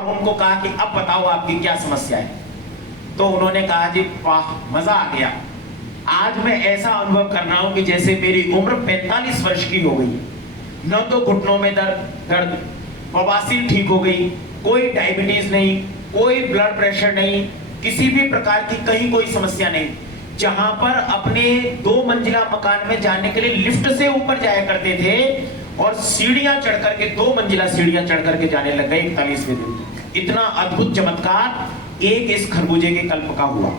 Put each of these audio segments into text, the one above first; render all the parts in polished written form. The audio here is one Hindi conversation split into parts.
और उनको कहा कि अब बताओ आपकी क्या समस्या है। तो उन्होंने कहा जी वाह मजा आ गया, आज मैं ऐसा अनुभव कर रहा हूं कि जैसे मेरी उम्र 45 वर्ष की हो गई, न तो घुटनों में दर्द, बवासीर ठीक हो गई, कोई डायबिटीज नहीं, कोई ब्लड प्रेशर नहीं, किसी भी प्रकार की कहीं कोई समस्या नहीं। जहां पर अपने 2 मंजिला मकान में जाने के लिए लिफ्ट से ऊपर जाया करते थे और सीढ़ियां चढ़ करके 2 मंजिला सीढ़ियां चढ़ करके जाने लग गए 41वें दिन। इतना अद्भुत चमत्कार एक इस खरबूजे के कल्प का हुआ।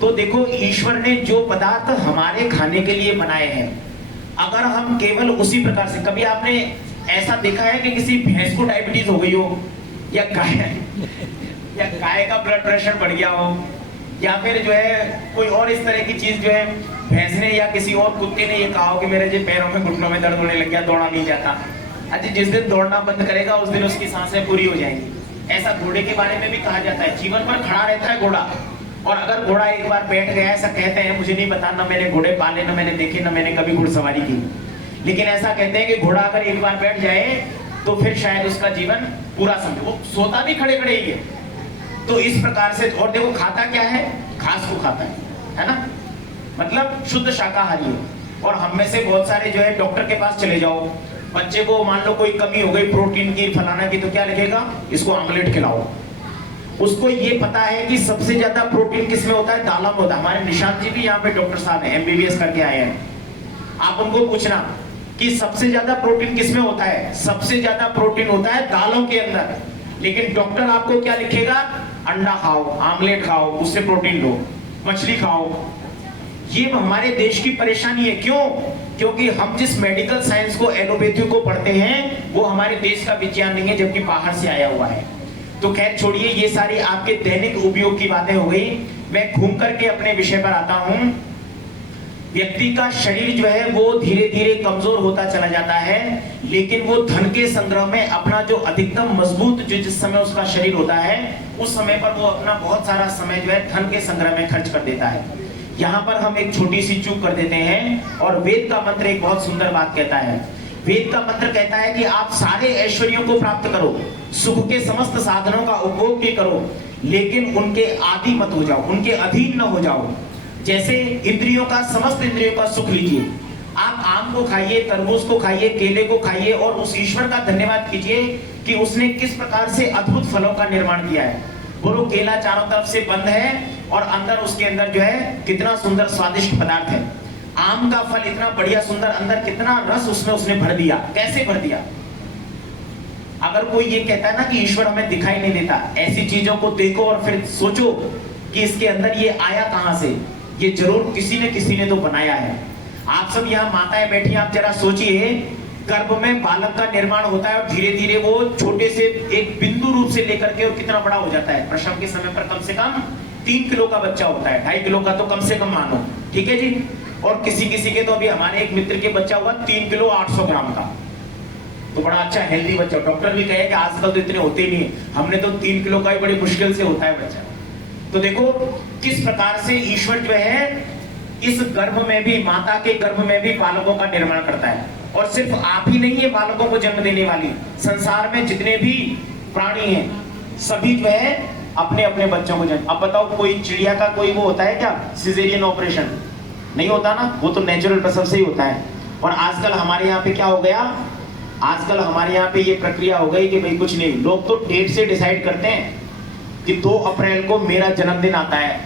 तो देखो ईश्वर ने जो पदार्थ हमारे खाने के लिए बनाए हैं, अगर हम केवल उसी प्रकार से, कभी आपने ऐसा देखा है कि किसी भैंस को डायबिटीज हो गई हो, या गाय का ब्लड प्रेशर बढ़ गया हो, या फिर जो है कोई और इस तरह की चीज जो है भैंस ने या किसी और कुत्ते ने ये कहा हो कि मेरे जो पैरों में घुटनों में दर्द होने लग गया, दौड़ा नहीं जाता। अच्छा, जिस दिन दौड़ना बंद करेगा उस दिन उसकी सांसें पूरी हो जाएंगी। ऐसा घोड़े के बारे में भी कहा जाता है, जीवन भर खड़ा रहता है घोड़ा, और अगर घोड़ा एक बार बैठ गया, ऐसा कहते हैं, मुझे नहीं पता, ना मैंने घोड़े पाले, ना मैंने देखे, ना मैंने कभी घुड़सवारी की, लेकिन ऐसा कहते हैं कि घोड़ा अगर एक बार बैठ जाए तो फिर शायद उसका जीवन पूरा समझो, वो सोता भी खड़े खड़े ही है। तो इस प्रकार से, और देखो खाता क्या है, घास को खाता है ना, मतलब शुद्ध शाकाहारी है। और हम में से बहुत सारे जो है डॉक्टर के पास चले जाओ, बच्चे को मान लो कोई कमी हो गई प्रोटीन की, फलाना की, तो क्या लिखेगा, इसको आमलेट खिलाओ। उसको ये पता है कि सबसे ज्यादा प्रोटीन किसमें होता है, दालों में होता है। हमारे निशांत जी भी यहाँ पे डॉक्टर साहब हैं, MBBS करके आए हैं, आप उनको पूछना कि सबसे ज्यादा प्रोटीन किसमें होता है, सबसे ज्यादा प्रोटीन होता है दालों के अंदर। लेकिन डॉक्टर आपको क्या लिखेगा, अंडा खाओ, आमलेट खाओ, उससे प्रोटीन लो, मछली खाओ। ये हमारे देश की परेशानी है। क्यों? क्योंकि हम जिस मेडिकल साइंस को, एलोपैथी को पढ़ते हैं, वो हमारे देश का विज्ञान नहीं है, जबकि बाहर से आया हुआ है। तो खैर छोड़िए, ये सारी आपके दैनिक उपयोग की बातें हो गई। मैं घूम करके अपने विषय पर आता हूं। व्यक्ति का शरीर जो है वो धीरे धीरे कमजोर होता चला जाता है, लेकिन वो धन के संग्रह में अपना जो अधिकतम मजबूत, जो जिस समय उसका शरीर होता है, उस समय पर वो अपना बहुत सारा समय जो है धन के संग्रह में खर्च कर देता है। यहाँ पर हम एक छोटी सी चूक कर देते हैं, और वेद का मंत्र एक बहुत सुंदर बात कहता है। वेद का मंत्र कहता है कि आप सारे ऐश्वर्यों को प्राप्त करो, सुख के समस्त साधनों का उपभोग भी करो, लेकिन उनके आदि मत हो जाओ, उनके अधीन न हो जाओ। जैसे इंद्रियों का, समस्त इंद्रियों का सुख लीजिए, आप आम को खाइए, तरबूज को खाइए, केले को खाइए, और उस ईश्वर का धन्यवाद कीजिए कि उसने किस प्रकार से अद्भुत फलों का निर्माण किया है। बोलो, केला चारों तरफ से बंद है और अंदर उसके अंदर जो है कितना सुंदर स्वादिष्ट पदार्थ है। आम का फल इतना बढ़िया सुंदर, अंदर कितना रस उसमें उसने भर दिया। कैसे भर दिया? अगर कोई ये कहता है ना कि ईश्वर हमें दिखाई नहीं देता, ऐसी चीजों को देखो और फिर सोचो कि इसके अंदर ये आया कहां से। ये जरूर किसी ने तो बनाया है। आप सब यहाँ माताएं बैठी, आप जरा सोचिए, गर्भ में बालक का निर्माण होता है और धीरे धीरे वो छोटे से एक बिंदु रूप से लेकर के और कितना बड़ा हो जाता है। प्रसव के समय पर कम से कम 3 किलो का बच्चा होता है, 2.5 किलो का तो कम से कम मानो, ठीक है जी। और किसी किसी के तो, अभी हमारे एक मित्र के बच्चा हुआ 3 किलो 800 ग्राम का, तो बड़ा अच्छा हेल्दी बच्चा। डॉक्टर भी कहे कि आजकल तो इतने होते ही नहीं, हमने तो 3 किलो का ही बड़ी मुश्किल से होता है बच्चा। तो देखो किस प्रकार से ईश्वर जो है इस गर्भ में भी, माता के गर्भ में भी बालकों का निर्माण करता है। और सिर्फ आप ही नहीं है बालकों को जन्म देने वाली, संसार में जितने भी प्राणी हैं सभी जो है अपने अपने बच्चों को जन्म। अब बताओ, कोई चिड़िया का कोई वो होता है क्या, सिजेरियन ऑपरेशन? नहीं होता ना, वो तो नेचुरल प्रसव से ही होता है। और आजकल हमारे यहाँ पे क्या हो गया, आजकल हमारे यहाँ पे ये प्रक्रिया हो गई कि भाई कुछ नहीं, लोग तो डेट से डिसाइड करते हैं कि 2 अप्रैल को मेरा जन्मदिन आता है।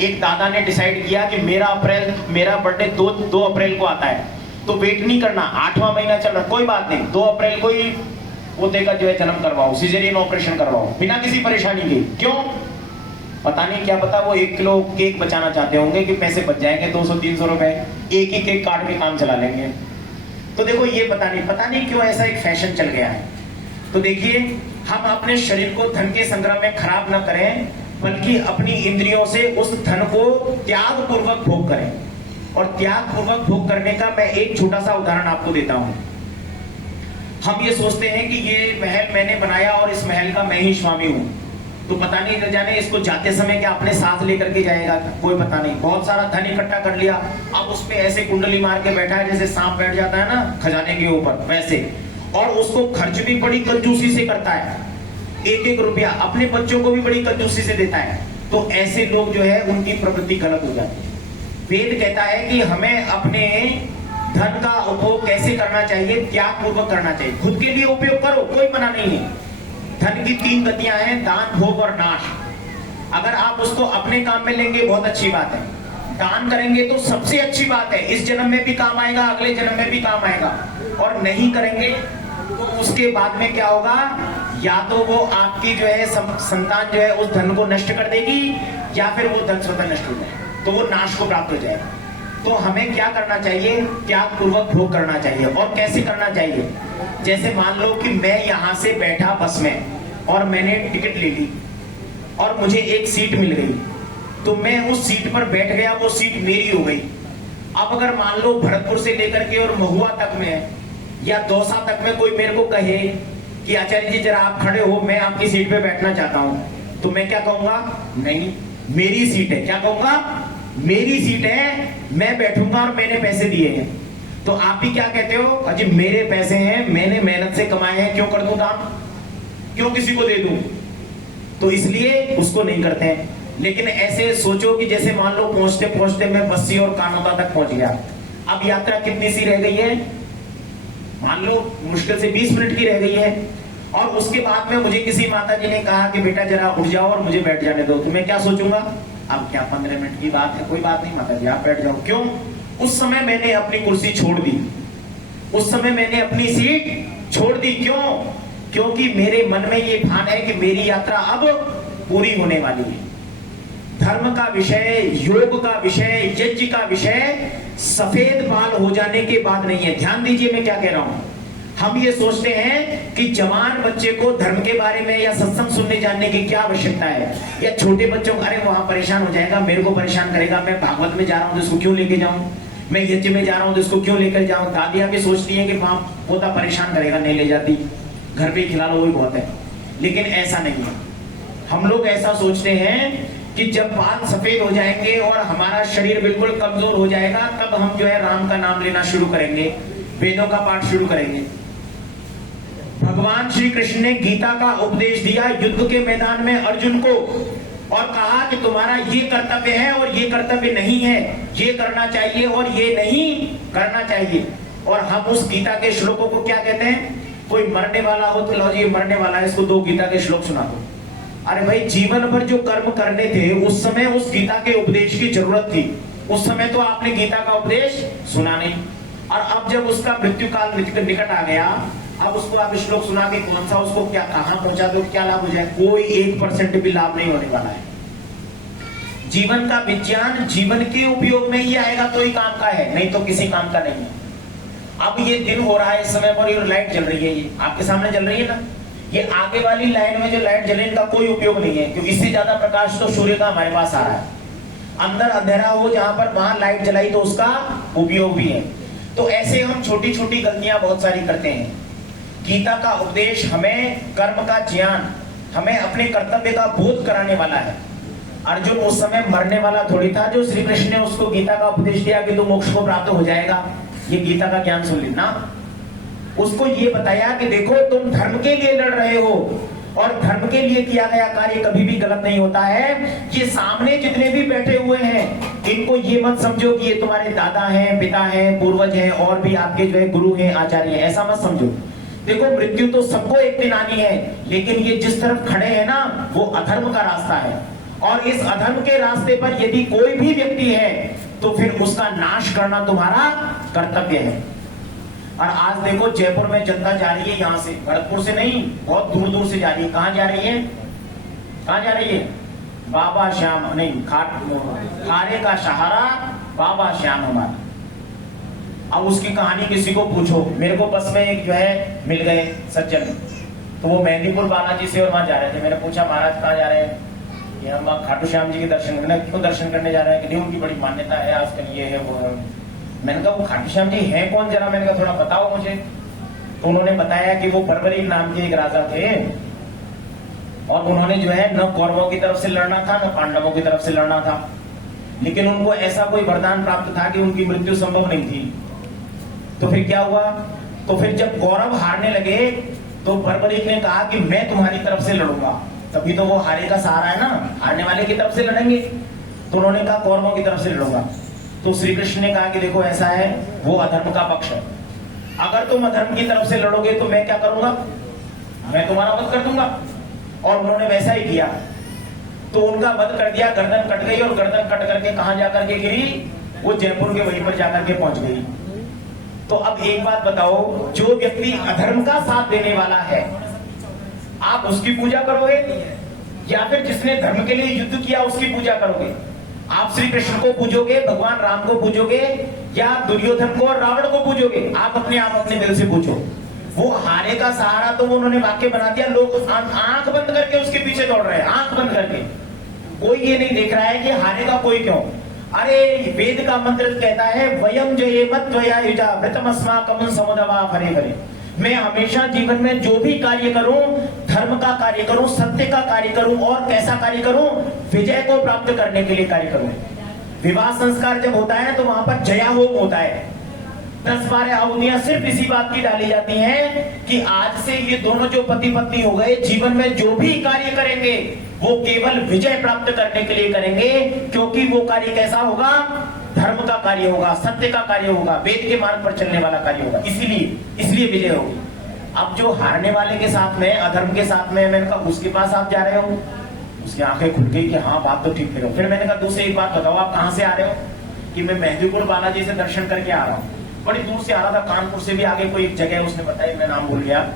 एक दादा ने डिसाइड किया कि मेरा बर्थडे 2 अप्रैल को आता है, तो वेट नहीं करना, 8वां महीना चल रहा, कोई बात नहीं, 2 अप्रैल को ही पोते का जो है जन्म करवाओ, सिजेरियन ऑपरेशन करवाओ, बिना किसी परेशानी के। क्यों? पता नहीं, क्या पता वो 1 किलो केक बचाना चाहते होंगे कि पैसे बच जाएंगे 200-300 रुपए, एक ही केक काट के काम चला लेंगे। तो देखो ये पता नहीं क्यों ऐसा एक फैशन चल गया है। तो देखिए, हम अपने शरीर को धन के संग्रह में खराब न करें, बल्कि अपनी इंद्रियों से उस धन को त्याग पूर्वक भोग करें। और त्याग पूर्वक भोग करने का मैं एक छोटा सा उदाहरण आपको देता हूं। हम ये सोचते हैं कि ये महल मैंने बनाया और इस महल का मैं ही स्वामी हूं, तो पता नहीं न जाने इसको जाते समय क्या अपने साथ लेकर के जाएगा, कोई पता नहीं। बहुत सारा धन इकट्ठा कर लिया, अब उस पे ऐसे कुंडली मार के बैठा है जैसे सांप बैठ जाता है ना खजाने के ऊपर, वैसे। और उसको खर्च भी बड़ी कंजूसी से करता है। एक एक रुपया अपने बच्चों को भी बड़ी कंजूसी से देता है, तो ऐसे लोग जो है उनकी प्रवृत्ति गलत हो जाती है। वेद कहता है कि हमें अपने धन का उपयोग कैसे करना चाहिए, त्याग पूर्वक करना चाहिए। खुद के लिए उपयोग करो, कोई मना नहीं है। धन की 3 गतियां हैं, दान, भोग और नाश। अगर आप उसको अपने काम में लेंगे बहुत अच्छी बात है, दान करेंगे तो सबसे अच्छी बात है, इस जन्म में भी काम आएगा, अगले जन्म में भी काम आएगा। और नहीं करेंगे तो उसके बाद में क्या होगा, या तो वो आपकी जो है संतान जो है उस धन को नष्ट कर देगी, या फिर वो धन स्वतः नष्ट हो जाए, तो वो नाश को प्राप्त हो जाएगा। तो हमें क्या करना चाहिए, त्याग पूर्वक भोग करना चाहिए। और कैसे करना चाहिए, जैसे मान लो कि मैं यहां से बैठा बस में और मैंने टिकट ले ली और मुझे एक सीट मिल गई, तो मैं उस सीट पर बैठ गया, वो सीट मेरी हो गई। अब अगर मान लो भरतपुर से लेकर के और महुआ तक में या दौसा तक में कोई मेरे को कहे कि आचार्य जी जरा आप खड़े हो, मैं आपकी सीट पे बैठना चाहता हूं, तो मैं क्या कहूंगा, नहीं मेरी सीट है। क्या कहूंगा, मेरी सीट है, मैं बैठूंगा और मैंने पैसे दिए हैं। तो आप भी क्या कहते हो, अजी मेरे पैसे हैं, मैंने मेहनत से कमाए हैं, क्यों कर दूं दान, क्यों किसी को दे दूं। तो इसलिए उसको नहीं करते हैं। लेकिन ऐसे सोचो कि जैसे मान लो पहुंचते पहुंचते मैं बस्सी और कानोदा तक पहुंच गया, अब यात्रा कितनी सी रह गई है, मान लो मुश्किल से 20 मिनट की रह गई है, और उसके बाद में मुझे किसी माता जी ने कहा कि बेटा जरा उठ जाओ और मुझे बैठ जाने दो, तो मैं क्या सोचूंगा, अब क्या 15 मिनट की बात है, कोई बात नहीं माता जी आप बैठ जाओ। क्यों, उस समय मैंने अपनी कुर्सी छोड़ दी, उस समय मैंने अपनी सीट छोड़ दी। क्यों, क्योंकि मेरे मन में ये भान है कि मेरी यात्रा अब पूरी होने वाली है। धर्म का विषय, योग का विषय, यज्ञ का विषय सफेद बाल हो जाने के बाद नहीं है। ध्यान दीजिए मैं क्या कह रहा हूं। हम ये सोचते हैं कि जवान बच्चे को धर्म के बारे में या सत्संग सुनने जानने की क्या आवश्यकता है, या छोटे बच्चों को अरे वहां परेशान हो जाएगा, मेरे को परेशान करेगा, मैं भागवत में जा रहा हूं तो इसको क्यों लेके जाऊं, मैं यज्ञ में जा रहा हूं तो इसको क्यों लेकर जाऊं। दादियां भी सोचती हैं कि वहां पोता परेशान करेगा, नहीं ले जाती, घर पे खिला लो वही बहुत है। लेकिन ऐसा नहीं है। हम लोग ऐसा सोचते हैं कि जब बाल सफेद हो जाएंगे और हमारा शरीर बिल्कुल कमजोर हो जाएगा, तब हम जो है राम का नाम लेना शुरू करेंगे, वेदों का पाठ शुरू करेंगे। भगवान श्री कृष्ण ने गीता का उपदेश दिया युद्ध के मैदान में अर्जुन को, और कहा कि तुम्हारा ये कर्तव्य है और ये कर्तव्य नहीं है, ये करना चाहिए और ये नहीं करना चाहिए। और हम उस गीता के श्लोकों को क्या कहते हैं, कोई मरने वाला हो तो लो जी मरने वाला है, इसको 2 गीता के श्लोक सुना दो। अरे भाई जीवन भर जो कर्म करने थे उस समय उस गीता के उपदेश की जरूरत थी, उस समय तो आपने गीता का उपदेश सुना नहीं। और अब जब उसका मृत्यु काल निकट आ गया, अब उसको आप श्लोक सुना के कौन सा उसको क्या कहां पहुंचा दो, क्या लाभ हो जाए, कोई 1% भी लाभ नहीं होने वाला है। जीवन का विज्ञान जीवन के उपयोग में ही आएगा तो ही काम का है, नहीं तो किसी काम का नहीं है। अब ये दिन हो रहा है इस समय पर, ये लाइट जल रही है, ये आपके सामने जल रही है ना, ये आगे वाली लाइन में जो लाइट जले इनका कोई उपयोग नहीं है, क्योंकि इससे ज्यादा प्रकाश तो सूर्य का हमारे पास आ रहा है। अंदर अंधेरा हो जहां पर वहां लाइट जलाई तो उसका उपयोग भी है। तो ऐसे हम छोटी छोटी गलतियां बहुत सारी करते हैं। गीता का उपदेश हमें कर्म का ज्ञान, हमें अपने कर्तव्य का बोध कराने वाला है। अर्जुन उस समय मरने वाला थोड़ी था जो श्री कृष्ण ने उसको गीता का उपदेश दिया कि तू मोक्ष को प्राप्त हो जाएगा, ये गीता का ज्ञान सुन लेना। उसको ये बताया कि देखो तुम धर्म के लिए लड़ रहे हो और धर्म के लिए किया गया कार्य कभी भी गलत नहीं होता है। ये सामने जितने भी बैठे हुए हैं इनको ये मत समझो कि ये तुम्हारे दादा हैं, पिता हैं, पूर्वज हैं और भी आपके जो है गुरु हैं, आचार्य हैं, ऐसा मत समझो। देखो मृत्यु तो सबको एक दिन आनी है, लेकिन ये जिस तरफ खड़े हैं ना वो अधर्म का रास्ता है, और इस अधर्म के रास्ते पर यदि कोई भी व्यक्ति है तो फिर उसका नाश करना तुम्हारा कर्तव्य है। और आज देखो जयपुर में जनता जा रही है, यहाँ से भरतपुर से नहीं, बहुत दूर दूर से जा रही है। कहाँ जा रही है, कहाँ जा रही है, बाबा श्याम नहीं खारे का सहारा बाबा श्याम हमारा। अब उसकी कहानी किसी को पूछो। मेरे को बस में एक जो है मिल गए सज्जन, तो वो मेहंदीपुर बालाजी से और वहां जा रहे थे। मैंने पूछा महाराज कहाँ जा रहे हैं, ये हम खाटू श्याम जी के दर्शन करने। क्यों दर्शन करने जा रहे हैं, कि नहीं उनकी बड़ी मान्यता है, आजकल ये है वो है। मैंने कहा वो खाटू श्याम जी है कौन, जरा मैंने कहा थोड़ा बताओ मुझे। तो उन्होंने बताया कि वो परवरी नाम के एक राजा थे, और उन्होंने जो है न कौरवों की तरफ से लड़ना था न पांडवों की तरफ से लड़ना था, लेकिन उनको ऐसा कोई वरदान प्राप्त था कि उनकी मृत्यु संभव नहीं थी। तो फिर क्या हुआ, तो फिर जब कौरव हारने लगे तो बर्बरीक ने कहा कि मैं तुम्हारी तरफ से लड़ूंगा। तभी तो वो हारे का सहारा है ना, हारने वाले की तरफ से लड़ेंगे। तो उन्होंने कहा कौरवों की तरफ से लड़ूंगा। तो श्री कृष्ण ने कहा कि देखो ऐसा है, वो अधर्म का पक्ष है, अगर तुम अधर्म की तरफ से लड़ोगे तो मैं क्या करूंगा, मैं तुम्हारा वध कर दूंगा। और उन्होंने वैसा ही किया, तो उनका वध कर दिया, गर्दन कट गई। और गर्दन कट करके कहां जाकर के गिरी, वो जयपुर के वहीं पर जाकर के पहुंच गई। तो अब एक बात बताओ, जो व्यक्ति अधर्म का साथ देने वाला है, आप उसकी पूजा करोगे या फिर जिसने धर्म के लिए युद्ध किया उसकी पूजा करोगे? आप श्री कृष्ण को पूजोगे, भगवान राम को पूजोगे, या दुर्योधन को और रावण को पूजोगे? आप अपने दिल से पूछो। वो हारे का सहारा तो उन्होंने वाक्य बना दिया, लोग आंख बंद करके उसके पीछे दौड़ रहे हैं, आंख बंद करके। कोई ये नहीं देख रहा है कि हारेगा कोई क्यों। अरे वेद का मंत्र कहता है, वयम जयेमत त्वया युजा व्रतमस्माकं समुदवा भरे भरे। मैं हमेशा जीवन में जो भी कार्य करूं, धर्म का कार्य करूं, सत्य का कार्य करूं, और कैसा कार्य करूं, विजय को प्राप्त करने के लिए कार्य करूं। विवाह संस्कार जब होता है तो वहां पर जया होम होता है। 10-12 आहुतियां सिर्फ इसी बात की डाली जाती हैं कि आज से ये दोनों जो पति पत्नी हो गए, जीवन में जो भी कार्य करेंगे वो केवल विजय प्राप्त करने के लिए करेंगे, क्योंकि वो कार्य कैसा होगा, धर्म का कार्य होगा, सत्य का कार्य होगा, वेद के मार्ग पर चलने वाला कार्य होगा। इसलिए विजय होगी। अब जो हारने वाले के साथ में, अधर्म के साथ में, मैंने कहा उसके पास आप जा रहे हो? उसकी आंखें खुल गई कि हाँ बात तो ठीक करो। फिर मैंने कहा दूसरी एक बात बताओ, आप कहां से आ रहे हो? कि मैं मेहंदीपुर बालाजी से दर्शन करके आ रहा हूँ। बड़ी दूर से आ रहा था, कानपुर से भी आगे कोई एक जगह उसने बताई, मैं नाम भूल गया।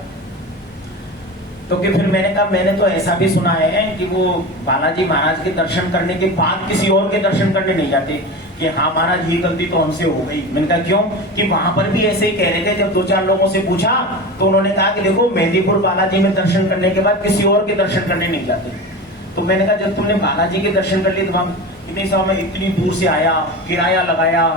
तो कि फिर मैंने कहा मैंने तो ऐसा भी सुना है कि वो बालाजी महाराज के दर्शन करने के बाद किसी और के दर्शन करने नहीं जाते, कि हाँ महाराज ये गलती तो हमसे हो गई। मैंने कहा क्यों? कि वहां पर भी ऐसे ही कह रहे थे। जब 2-4 लोगों से पूछा तो उन्होंने कहा कि देखो मेहंदीपुर बालाजी में दर्शन करने के बाद किसी और के दर्शन करने नहीं जाते। तो मैंने कहा जब तुमने बालाजी के दर्शन कर लिए तो हम, नहीं साहब मैं इतनी दूर से आया, किराया लगाया,